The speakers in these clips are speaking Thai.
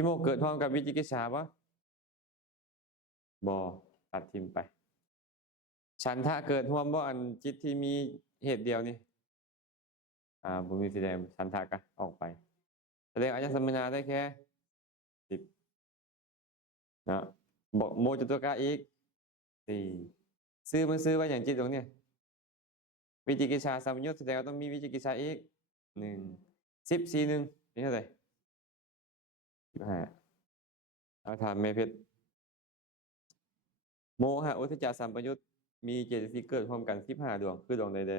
ฮิโมเกิดพร้อมกับวิจิกิจฉาปะบอตัดทิมไปฉันทะเกิดร่วมบ่อันจิตที่มีเหตุเดียวนี่บุญมีแสดงฉันทะกะออกไปแสดงอายสัมมนาได้แค่10นะบอกโมจตุกะอีก4ซื้อมันซื้อไว้อย่างจิตตรงเนี้ยวิจิกิจฉาสัมยุตแสดงว่าต้องมีวิจิกิจฉาอีก1 10 4 1นี่เท่าไหร่เอาถามแม่เพชรโมหะอุทจารสัมปยุตมีเจตสิกเกิดพร้อมกัน15ดวงคือดวงใด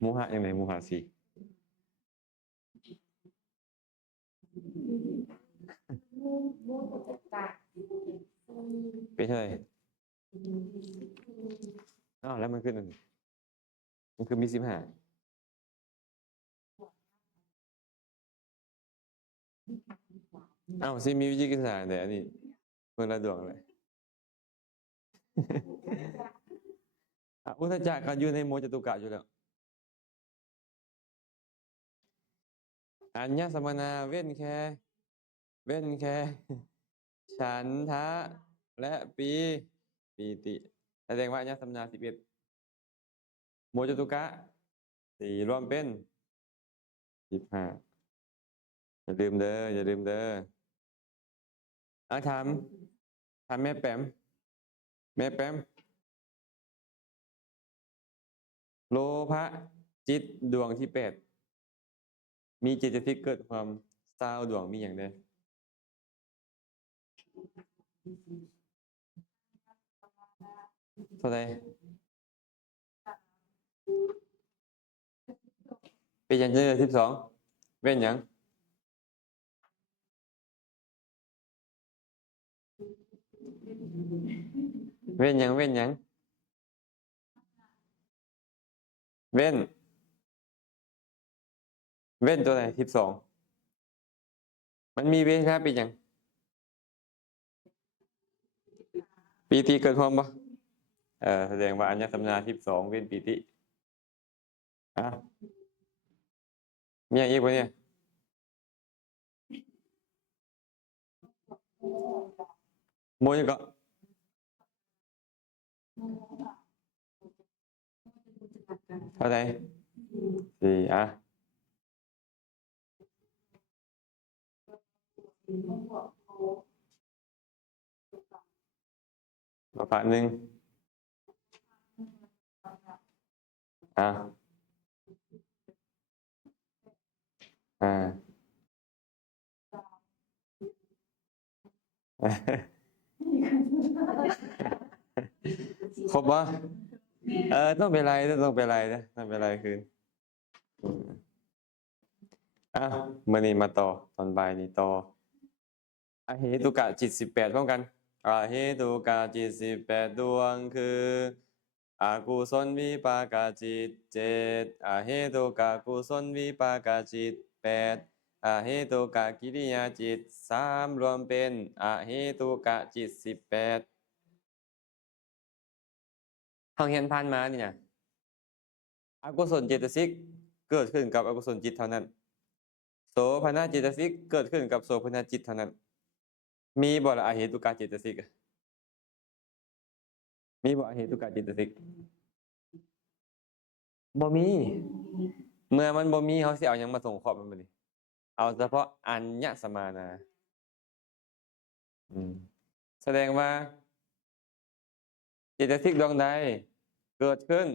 โมหะอย่างไรโมหะ4เป็นเท่าไหร่แล้วมันขึ้นมันคือมี15ซิมีวิจิกิจฉาแต่อันนี้เพิ่งละดวงเลยอุทจจะก็อยู่ในโมจตุกะอยู่แล้วอัญญสัมมนาเว้นแค่ฉันทะและปีติแสดงว่าอัญญสัมมนา11โมจตุกะ4รวมเป็น15อย่าลืมเด้อถามแม่แปมโลภะจิตดวงที่8มีเจตสิกเกิดความเศร้าดวงมีอย่างใดเท่าไหร่เป็นอย่างเจอ12เว้นอย่างเว้นตัวไหน12มันมีเวทครับเป็นอย่างปีติเกิดความบ่แสดงว่าอัญญสัมมนา12เว้นปีติมีอย่างอีกวะเนี่ยโมยังก็เท่าไหร่4มาผ่าน1ครบวะต้องเป็นไรคืนมื่อนี้มาต่อตอนบ่ายนี้ต่ออเหตุกะจิต18พร้อมกันอเหตุกะจิต18ดวงคืออกุศลวิปากจิต7อเหตุกะกุศลวิปากจิต8อเหตุกะกิริยาจิต3รวมเป็นอเหตุกะจิต18ห้องเรียนผ่านมานี่นะอกุศลเจตสิกเกิดขึ้นกับอกุศลจิตเท่านั้นโสภณเจตสิกเกิดขึ้นกับโสภณจิตเท่านั้นมีบ่ละอเหตุกะเจตสิกมีบ่อเหตุกะเจตสิกบ่มีเมื่อมันบ่มีเขาสิเอาหยังมาส่งขอบมันบ่นี่เอาเฉพาะอัญญสมานาแสดงว่าเจตสิกดวงใดเกิดขึ้น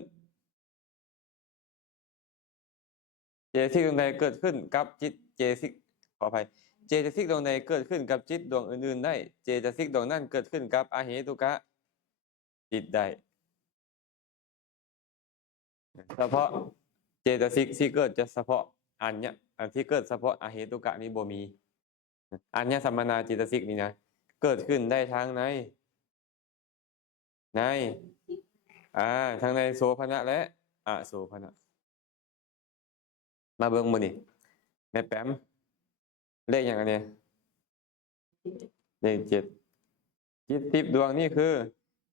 เจตสิกดวงใดเกิดขึ้นกับจิตเจตสิกขออภัย เจตสิกดวงใดเกิดขึ้นกับจิตดวงอื่นๆได้เจตสิกดวงนั้นเกิดขึ้นกับอเหตุกะจิตได้เฉพาะเจตสิกที่เกิดจะเฉพาะอันเนี้ยอันที่เกิดเฉพาะอเหตุกะนี้บ่มีอันเนี้ยสัมมนาเจตสิกนี่นะเกิดขึ้นได้ทางในทางในโสภณะและอโสภณะมาเบิ่งมื้อนี่แม่แป้มเลขอย่างอันเนี้ยเลข7จิต10ดวงนี่คือ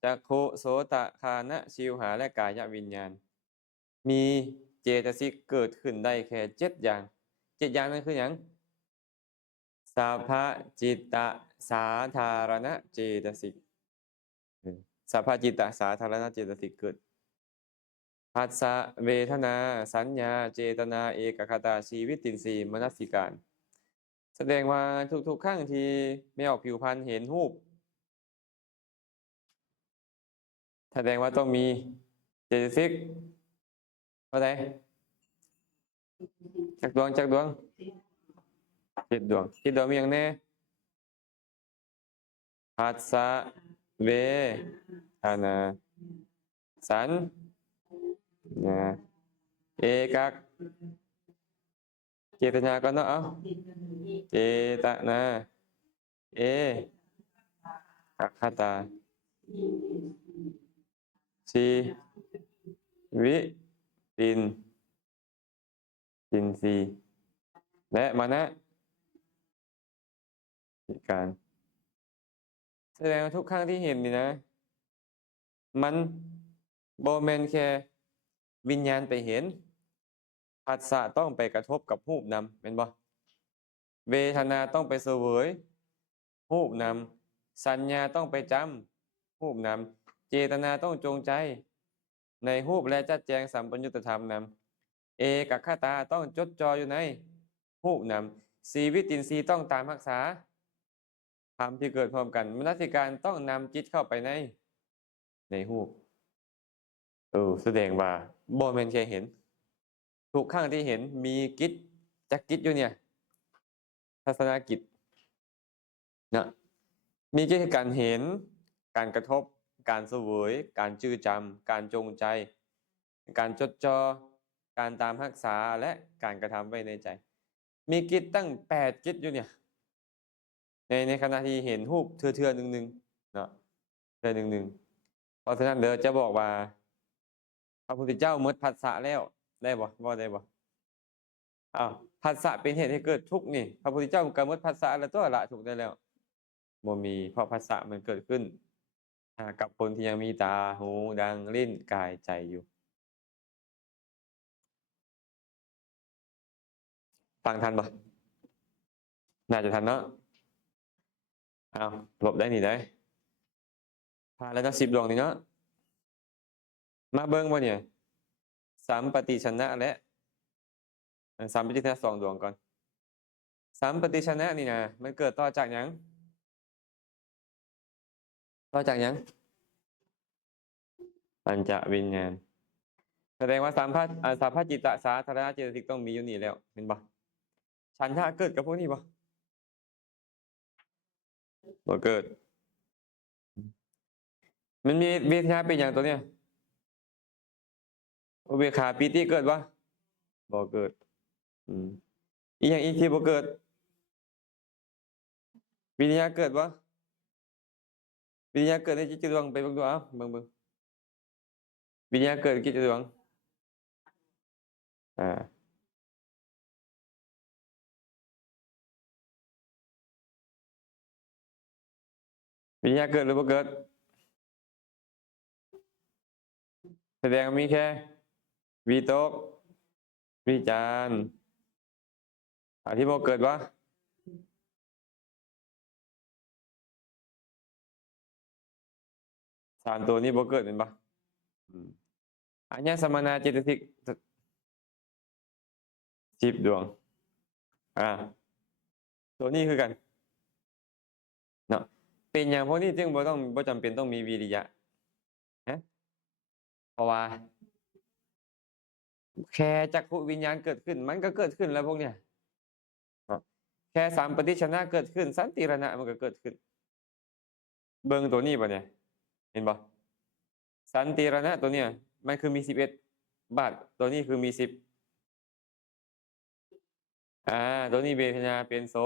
จักขุโสตคานะชิวหาและกายวิญญาณมีเจตสิกเกิดขึ้นได้แค่7อย่าง7อย่างนั้นคือหยังสัพพจิตตสาธารณเจตสิกสัพพจิตตสาธารณเจตสิกเกิดผัสสะเวทนาสัญญาเจตนาเอกคตาชีวิตินทรีย์มนสิการแสดงว่าทุกๆครั้งที่ไม่ออกผิวพรรณเห็นรูปแสดงว่าต้องมีเจตสิกว่าไดจักดวง7ดวงมีอย่างแน่ผัสสะเวทนาสัญญาเอกเจตนาก็เนาะเจตนาเอกัคตาชีวิตินทรีย์และมนสิการแสดงว่าทุกครั้งที่เห็นนี่นะมันบ่แม่นแค่วิญญาณไปเห็นผัสสะต้องไปกระทบกับรูปนามแม่นบ่เวทนาต้องไปเสวยรูปนามสัญญาต้องไปจำรูปนามเจตนาต้องจงใจในรูปและจัดแจงสัมปัญญุตธรรมนามเอกคตาต้องจดจ่ออยู่ในรูปนามชีวิตินทรีย์ต้องตามรักษาธรรมที่เกิดพร้อมกันมนสิการต้องนำจิตเข้าไปในรูปแสดงว่าบ่แม่นแค่เห็นทุกครั้งที่เห็นมีกิจจักกิจอยู่เนี่ยทัศนกิจนะมีกิจการเห็นการกระทบการเสวยการจื้อจำการจงใจการจดจ่อการตามรักษาและการกระทำไว้ในใจมีกิจตั้ง8กิจอยู่เนี่ยในขณะที่เห็นรูปเทื่อๆนึงๆเนาะเทื่อนึงๆเพราะฉะนั้นเดี๋ยวจะบอกว่าพระพุทธเจ้าหมดผัสสะแล้วได้บ่ได้บ่ผัสสะเป็นเหตุให้เกิดทุกข์นี่พระพุทธเจ้าก็หมดผัสสะแล้วตัวละทุกข์ได้แล้วบ่มีเพราะผัสสะมันเกิดขึ้นกับคนที่ยังมีตาหูดังลิ้นกายใจอยู่ฟังทันบ่น่าจะทันเนาะหลบได้นี่ได้ผ่านแล้วเนาะ10ดวงนี่เนาะมาเบิ่งบ่เนี่ยสัมปติชนะและสัมปติชนะ2ดวงก่อนสัมปติชนะนี่นะมันเกิดต่อจากหยังปัญจวิญญาณแสดงว่าสัมภจิตตสาธารณเจตสิกต้องมีอยู่นี่แล้วเห็นบ่ฉันทะเกิดกับพวกนี้บ่เกิดมันมีเวทนาเป็นอย่างตัวเนี้ยอุเบกขาปีติเกิดบ่เกิดอีกอย่างอีกที่บ่เกิดวิญญาณเกิดบ่วิญญาณเกิดในจิตดวงไปเบิ่งดูเบิ่งวิญญาณเกิดในจิตดวงวิญญาณเกิดหรือบ่เกิดแสดงมีแค่วิตกวิจารณ์ที่บ่เกิดบ่3ตัวนี้บ่เกิดเป็นบ่อัญญสัมมนาเจตสิก10ดวงตัวนี้คือกันเนาะเป็นอย่างพวกนี้จึงบ่จำเป็นต้องมีวิริยะนะเพราะว่าแค่จักขุวิญญาณเกิดขึ้นมันก็เกิดขึ้นแล้วพวกเนี้ย ค่สัมปติชนะเกิดขึ้นสันติรณะมันก็เกิดขึ้นเบิ่งตัวนี้ป่ะเนี่ยเห็นป่ะสันติรณะตัวเนี้ยมันคือมี11บาทตัวนี้คือมี10ตัวนี้เวทนาเป็นโส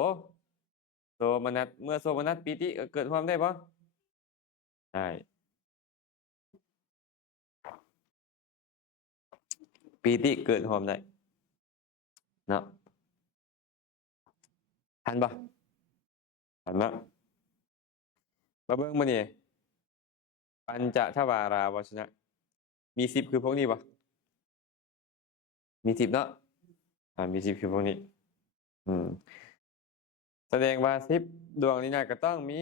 มนัสเมื่อโสมนัสปีติเกิดความได้ป่ะใช่ปีติเกิดความได้เนาะทันป่ะทันเนาะมาเบิ่งมาเนี่ยปัญจทวาราวชนะมี10คือพวกนี้ป่ะมี10เนาะมี10คือพวกนี้แสดงว่า10ดวงนี้นะก็ต้องมี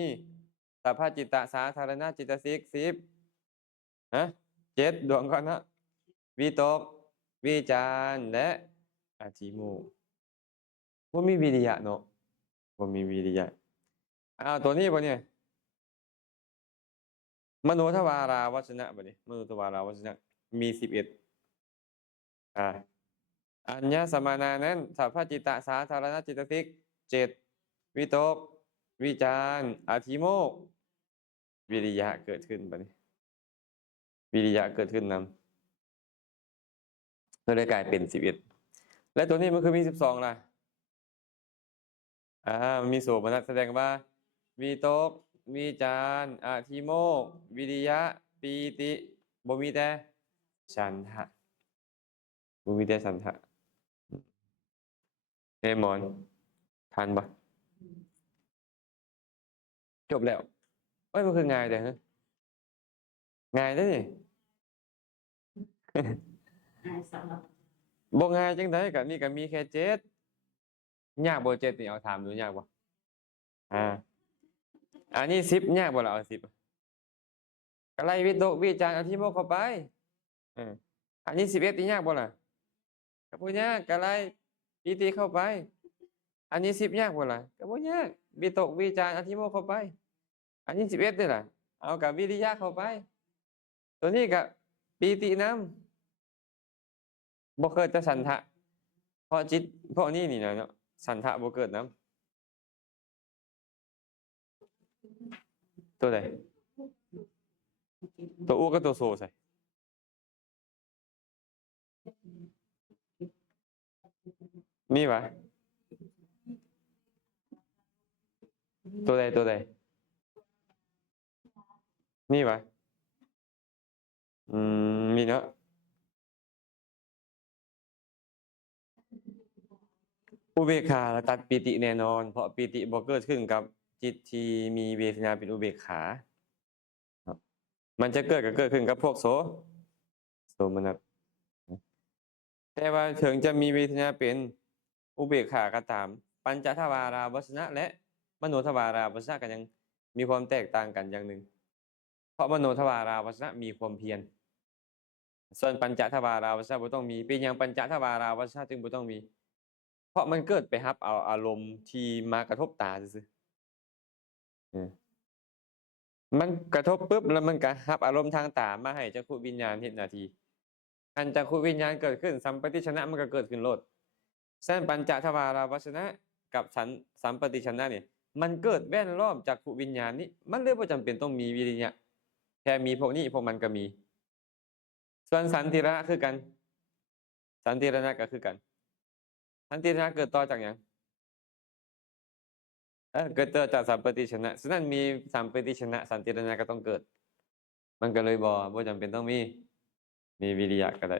สัพพจิตตสาธารณจิตสิก107ดวงก่อนนะวิตกวิจารและอาจิโมว่ามีวิริยะเนาะว่ามีวิริยะตัวนี้ป่ะเนี่ยมโนทวาราวชนะป่ะเนี่ยมโนทวาราวชนะมี11อัญญสมานานั้นสัพพจิตตสาธารณจิตสิก7วิตกวิจารอาทิโมกวิริยะเกิดขึ้นป่ะเนี่ยวิริยะเกิดขึ้นนำก็เลยกลายเป็น11และตัวนี้มันคือมี12ล่ะมันมีโสมนัสแสดงว่าวิตกวิจารอาทิโมกวิริยะปีติบ่มีแต่ฉันทะบ่มีแต่ฉันทะหมอนทันปะจบแล้วมันคือง่ายแต่ฮะง่ายได้นี่ บ่ง่ายจังไดก็นี่ก็มีแค่7ยากบ่7นี่เอาถามดูยากบ่อันนี้10ยากบ่ล่ะเอา10ก็ไล่วิตกวิจารอาทิโมกเข้าไปอันนี้11นี่ยากบ่ล่ะก็บ่ยากก็ไล่ปีติเข้าไปอันนี้10ยากบ่ล่ะก็บ่ยากวิตกวิจารอาทิโมกเข้าไปอันนี้11นี่ล่ะเอากับวิริยะเข้าไปตัวนี้ก็ปีตินำบ่เกิดแต่ฉันทะเพราะจิตเพราะนี่นะเนาะฉันทะบ่เกิดนำตัวใดตัวอูกับตัวโซใส่มีปะตัวใดมีปะมีเนาะอุเบกขาตัดปีติแน่นอนเพราะปีติบ่เกิดขึ้นกับจิตที่มีเวทนาเป็นอุเบกขามันจะเกิดก็เกิดขึ้นกับพวกโสมนัสแต่ว่าถึงจะมีเวทนาเป็นอุเบกขาก็ตามปัญจทวาราวชนะและมโนทวาราวชนะกันยังมีความแตกต่างกันอย่างหนึ่งเพราะมโนทวาราวชนะมีความเพียรส่วนปัญจทวาราวชนะบ่ต้องมีเป็นอย่างปัญจทวาราวชนะจึงบ่ต้องมีเพราะมันเกิดไปรับเอาอารมณ์ที่มากระทบตาซื่อมันกระทบปุ๊บแล้วมันก็รับอารมณ์ทางตามาให้จักขุวิญญาณเฮ็ดหน้าที่อันจักขุวิญญาณเกิดขึ้นสัมปติชนะมันก็เกิดขึ้นโลดฉะนั้นปัญจทวาราวชนะกับสัมปติชนะนี่มันเกิดแวดล้อมจักขุวิญญาณนี้มันเลยบ่จำเป็นต้องมีวิริยะแค่มีพวกนี้พวกมันก็มีส่วนสันติระคือกันสันติรณะก็คือกันสันติรณะเกิดต่อจากหยังเกิดต่อจากสัมปติชนะฉะนั้นมีสัมปติชนะสันติรณะก็ต้องเกิดมันก็เลยบ่จำเป็นต้องมีวิริยะก็ได้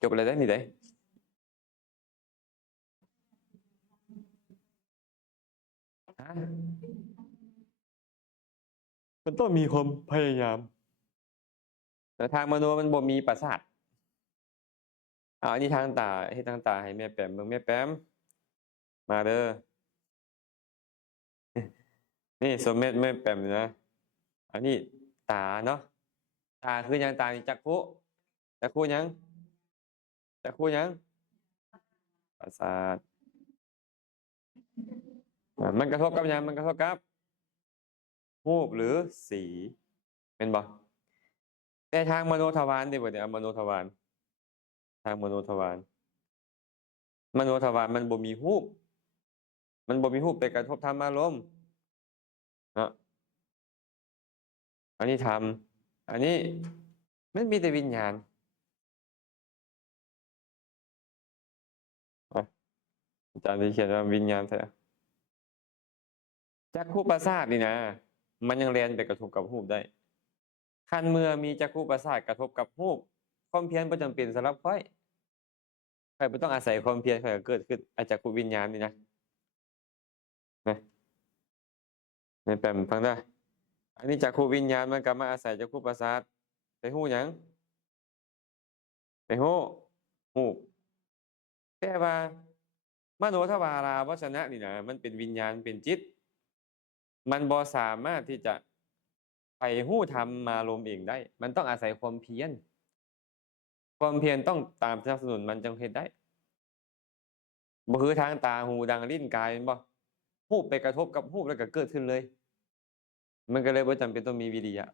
จบอะไรได้นี่ได้มันต้องมีความพยายามแต่ทางมโนมันบ่มีประสาทอันนี้ทางตาให้ทางตาให้แม่แปมเบิ่งแม่แปมมาเด้อนี่สมเม็ดแม่แปมนะอันนี้ตาเนาะตาคือหยังตานี่จักขุหยังประสาทมันกระทบกับหยังมันกระทบกับรูปหรือสีเป็นบ่แต่ทางมโนทวารนี่บ่เนี่ยมโนทวารทางมโนทวาร มโนทวารมันบ่มีรูปมันบ่มีรูปไปกระทบธรรมอารมณ์เนาะอันนี้ธรรมอันนี้มันมีแต่วิญญาณอ่ะอาจารย์ที่เขียนว่าวิญญาณใช่จักขุประสาทนี่นะมันยังเรียนไปกระทบกับรูปได้คันเมื่อมีจักขุประสาทกระทบกับรูปความเพียรบ่จำเป็นสำหรับค่อยบ่ต้องอาศัยความเพียรค่อยก็เกิดขึ้นอาจักขุวิญญาณนี่นะในแปมฟังได้อันนี้จักขุวิญญาณมันก็มาอาศัยจักขุประสาทไปฮู้หยังไปฮู้รูปแต่ว่ามโนทวาราวาสนะนี่นะมันเป็นวิญญาณเป็นจิตมันบ่สามารถที่จะไปฮู้ธรรมมารวมเองได้มันต้องอาศัยความเพียรความเพียรต้องตามสนับสนุนมันจังเฮ็ดได้บ่คือทางตาหูดังลิ้นกายแม่นบ่รูปไปกระทบกับรูปแล้วก็เกิดขึ้นเลยมันก็เลยบ่จำเป็นต้องมีวิริยะ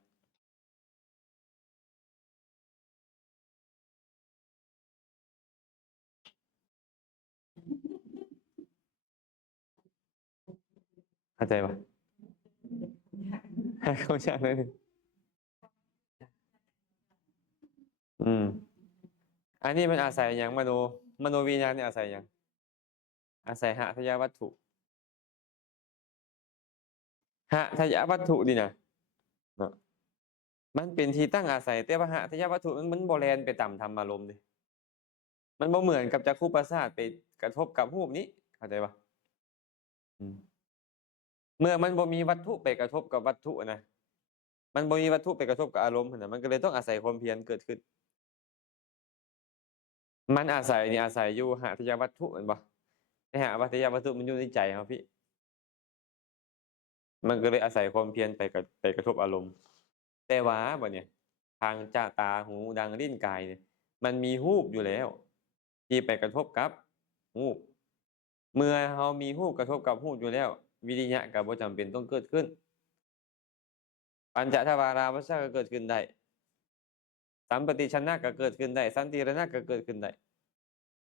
เข้าใจบ่เข้าใจเลยอันนี้มันอาศัยหยังมโนวิญญาณนี่อาศัยหยังอาศัยหะทยวัตถุหะทยวัตถุนี่น่ะเนาะมันเป็นที่ตั้งอาศัยแต่ว่าหะทยวัตถุมันบ่แล่นไปตามธรรมารมณ์เดะมันบ่เหมือนกับจักขุประสาทไปกระทบกับรูปนี้เข้าใจบ่เมื่อมันบ่มีวัตถุไปกระทบกับวัตถุนะมันบ่มีวัตถุไปกระทบกับอารมณ์น่ะมันก็เลยต้องอาศัยความเพียรเกิดขึ้นมันอาศัยอยู่หะทยวัตถุแม่นบ่แต่หะทยวัตถุมันอยู่ในใจเราพี่มันก็เลยอาศัยความเพียรไปกระทบอารมณ์แต่ว่าบัดเนี่ยทางจากตาหูดังลิ้นกายเนี่ยมันมีรูปอยู่แล้วที่ไปกระทบกับรูปเมื่อเรามีรูปกระทบกับรูปอยู่แล้ววิริยะก็บ่จำเป็นต้องเกิดขึ้นปัญจทวาราวัชชะก็เกิดขึ้นได้สัมปติชนะก็เกิดขึ้นได้สันติรณะก็เกิดขึ้นได้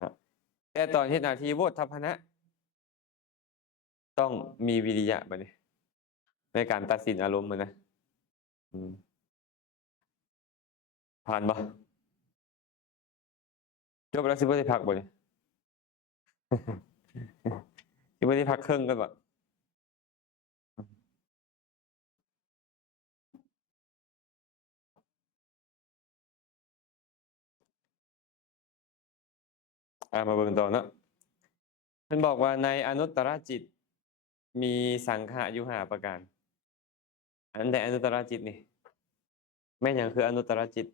ครับแต่ตอนเฮ็ดหน้าที่โวทัพพนะต้องมีวิริยะบัดนี้ในการตัดสินอารมณ์นะผ่านบ่จบแล้วสิบ่ได้พักบ่นี่ สิบ่ได้พักครึ่งกันบ่มาเบิ่งต่อเนาะเพิ่นบอกว่าในอนุตตรจิตมีสังขะอยู่5ประการอันใดอนุตตรจิตนี่แม่นหยังคืออนุตตรจิต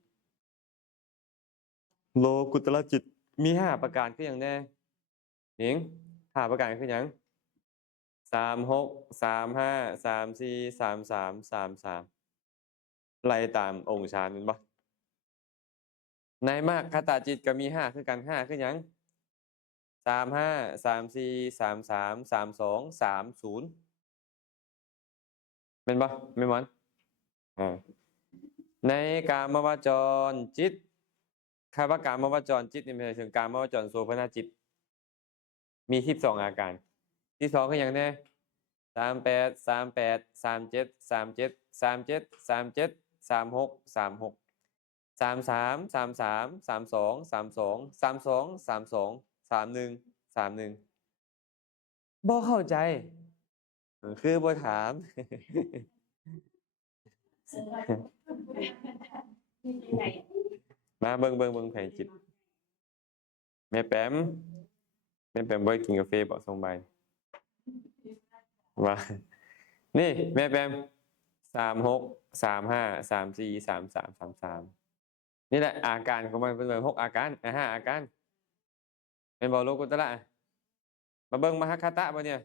โลกุตตรจิตมี5ประการคือหยังแน่หนิง5ประการคือหยัง36 35 34 33 33ไล่ตามองค์ฌานแม่นบ่ในมรรคตจิตก็มี5คือกัน5คือหยัง35 34 33 32 30แม่นบ่แม่นบ่ในกามวจรจิตคำว่ากามวจรจิตนี่หมายถึงกามวจรโสภณจิตมี12อาการ12คือหยังแน่38 38 37 37 37 37 36 36 33 33 32 32 32 32 31 31บ่เข้าใจคือบ่ถาม มาเบิ่งแผนจิตแม่แปมบ่ได้กินกาแฟบ่ส่งบ่ายว่านี่แม่แปม36 35 34 33 33นี่แหละอาการของมันเป็นแบบ6อาการ5อาการแม่นบ่โลกุตระมาเบิ่งมหคตะบ่เนี่ย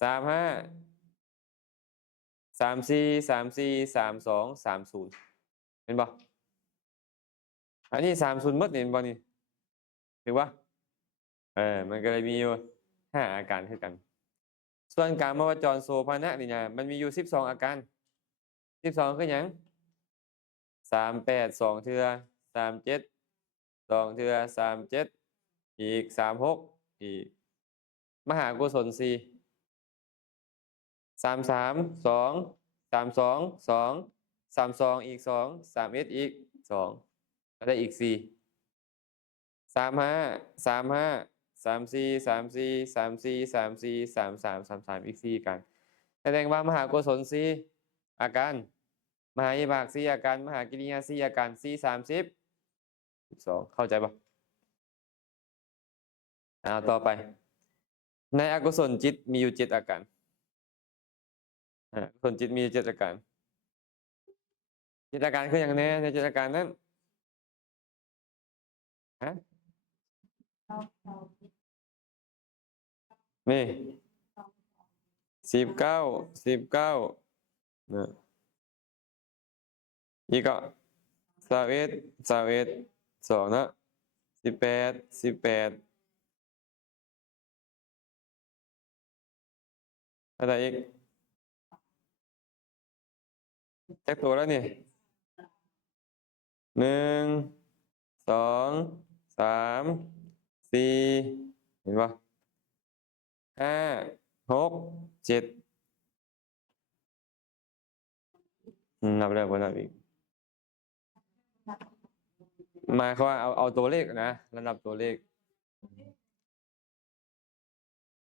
35 34 34 32 30เห็นบ่อันนี้30หมดนี่เห็นบ่นี่ถูกบ่มันก็เลยมีอยู่5อาการคือกันส่วนกามวจรโสภณะนี่นะมันมีอยู่12อาการ12คือหยัง38 2เทื่อ37 2เทื่อ37 อีก36อีกมหากุศล4 33 2 32 2 32อีก2 31อีก2ก็ได้อีก4 35 35 34 34 34 34 33 33อีก4กันแสดงว่ามหากุศล4อาการมหาอิบาก4อาการมหากิริยา4อาการ4 30 12เข้าใจปะต่อไปในอกุศลจิตมีอยู่7อาการอกุศลจิตมีอยู่7อาการ7อาการคืออย่างแน่ใน7อาการนั้นฮะนี่19นะอีกก็212นะ18อะไรอีกแจ็คตัวแล้วนี่1 2 3 4เห็นปะ5 6 7นับแล้วนับอีกมาเขาว่าเอาตัวเลขนะระดับตัวเลข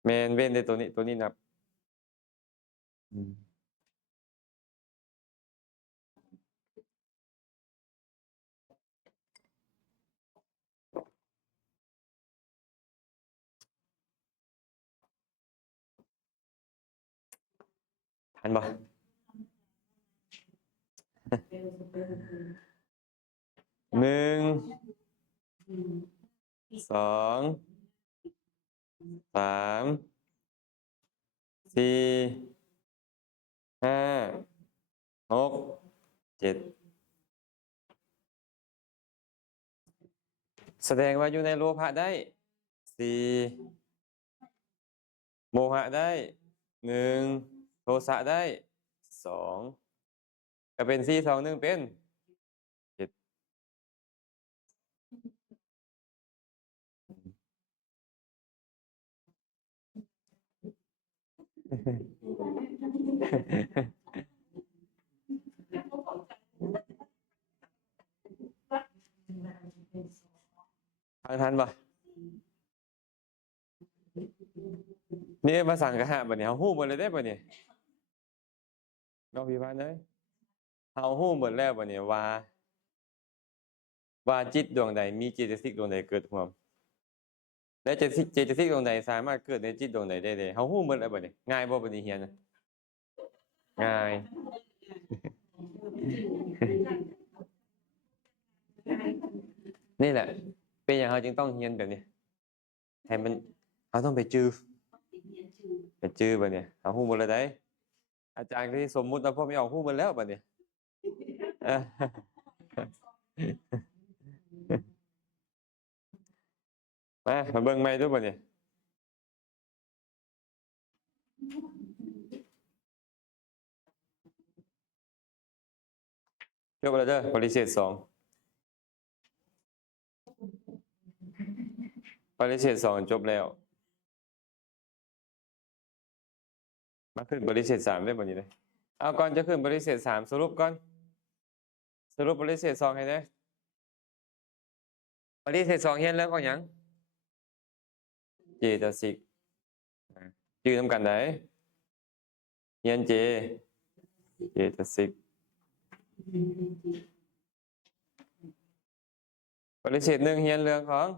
เมนเว้นในตัวนี้นับทันปะ1 2 3 4 5 6 7แสดงว่าอยู่ในโลภะได้4โมหะได้1โทสะได้2ก็เป็น4 2 1เป็น7ทันปะนี่มาสั่งกระหะบ่เนี่ยเฮาฮู้หมดเลยได้บ่เนี่ยน้องพี่พานเอ้ยเฮาฮู้หมดแล้วบ่เนี่ยว่าจิตดวงใดมีเจตสิกดวงใดเกิดร่วมและเจตสิกดวงใดสามารถเกิดในจิตดวงใดได้เลยเฮาฮู้หมดแล้วบ่เนี่ยง่ายบ่บ่นี่เรียนน่ะง่าย นี่แหละ เป็นอย่างเราจึงต้องเรียนแบบนี้ให้มันเราต้องไปจื้อแบบนี้เอาฮู้หมดเลยได้อาจารย์ที่สมมุติว่าพ่อไม่ออกฮู้หมดแล้วแบบนี้เออมาเบิ่งใหม่ดูบ่เนี่ยจบแล้วเด้อปริเศษ2ปริเศษ2จบแล้วมาขึ้นปริเศษ3ได้บ่นี้เลยเอาก่อนจะขึ้นปริเศษ3สรุปก่อนสรุปปริเศษ2ให้ได้ปริเศษ2เรียนเรื่องของหยังเจตสิกชื่อนำกันได้เรียนเจตสิกปริเศษ1เรียนเรื่องของ